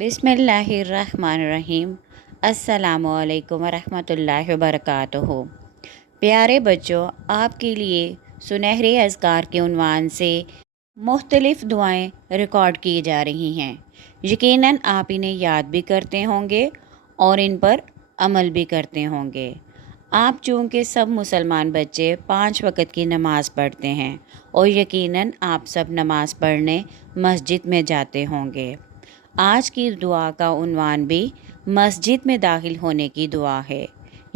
बिस्मिल्लाहिर्रहमानिर्रहीम। अस्सलामुअलैकुम वरहमतुल्लाहि वबरकातुहू। प्यारे बच्चों, आपके लिए सुनहरे अज़कार के उन्वान से मुख्तलिफ़ दुआएं रिकॉर्ड की जा रही हैं। यकीनन आप इन्हें याद भी करते होंगे और इन पर अमल भी करते होंगे। आप चूँकि सब मुसलमान बच्चे 5 वक़्त की नमाज़ पढ़ते हैं और यकीनन आप सब नमाज़ पढ़ने मस्जिद में जाते होंगे। आज की दुआ का उन्वान भी मस्जिद में दाखिल होने की दुआ है।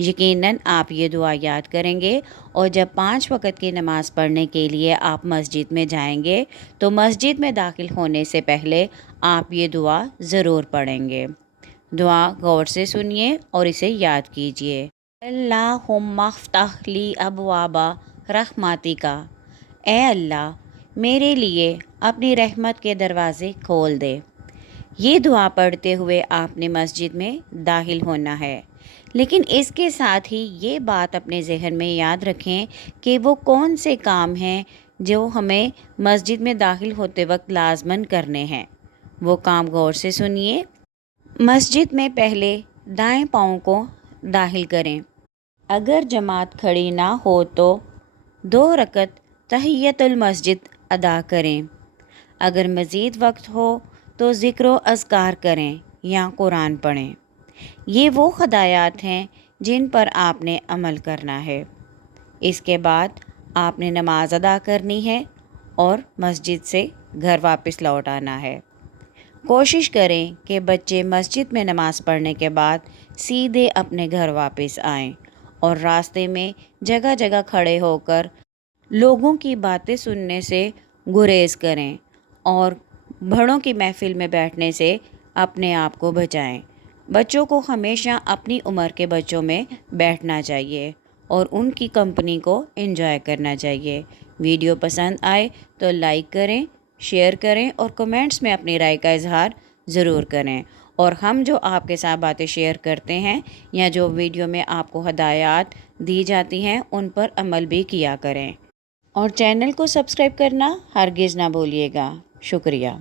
यकीनन आप ये दुआ याद करेंगे और जब 5 वक़्त की नमाज़ पढ़ने के लिए आप मस्जिद में जाएंगे तो मस्जिद में दाखिल होने से पहले आप ये दुआ ज़रूर पढ़ेंगे। दुआ गौर से सुनिए और इसे याद कीजिए। अल्लाहुम्मा फ़्तह ली अबवाबा रहमतिका। ए अल्लाह, मेरे लिए अपनी रहमत के दरवाज़े खोल दे। ये दुआ पढ़ते हुए आपने मस्जिद में दाखिल होना है, लेकिन इसके साथ ही ये बात अपने जहन में याद रखें कि वो कौन से काम हैं जो हमें मस्जिद में दाखिल होते वक्त लाजमन करने हैं। वो काम गौर से सुनिए। मस्जिद में पहले दाएं पाँव को दाखिल करें। अगर जमात खड़ी ना हो तो 2 रकत तहियतुल मस्जिद अदा करें। अगर मज़ीद वक्त हो तो ज़िक्र अज़कार करें या कुरान पढ़ें। ये वो हदायत हैं जिन पर आपने अमल करना है। इसके बाद आपने नमाज अदा करनी है और मस्जिद से घर वापस लौट आना है। कोशिश करें कि बच्चे मस्जिद में नमाज़ पढ़ने के बाद सीधे अपने घर वापस आएं और रास्ते में जगह जगह खड़े होकर लोगों की बातें सुनने से गुरेज करें और बड़ों की महफिल में बैठने से अपने आप को बचाएं। बच्चों को हमेशा अपनी उम्र के बच्चों में बैठना चाहिए और उनकी कंपनी को एंजॉय करना चाहिए। वीडियो पसंद आए तो लाइक करें, शेयर करें और कमेंट्स में अपनी राय का इजहार ज़रूर करें। और हम जो आपके साथ बातें शेयर करते हैं या जो वीडियो में आपको हदायत दी जाती हैं उन पर अमल भी किया करें और चैनल को सब्सक्राइब करना हरगिज़ ना भूलिएगा। शुक्रिया।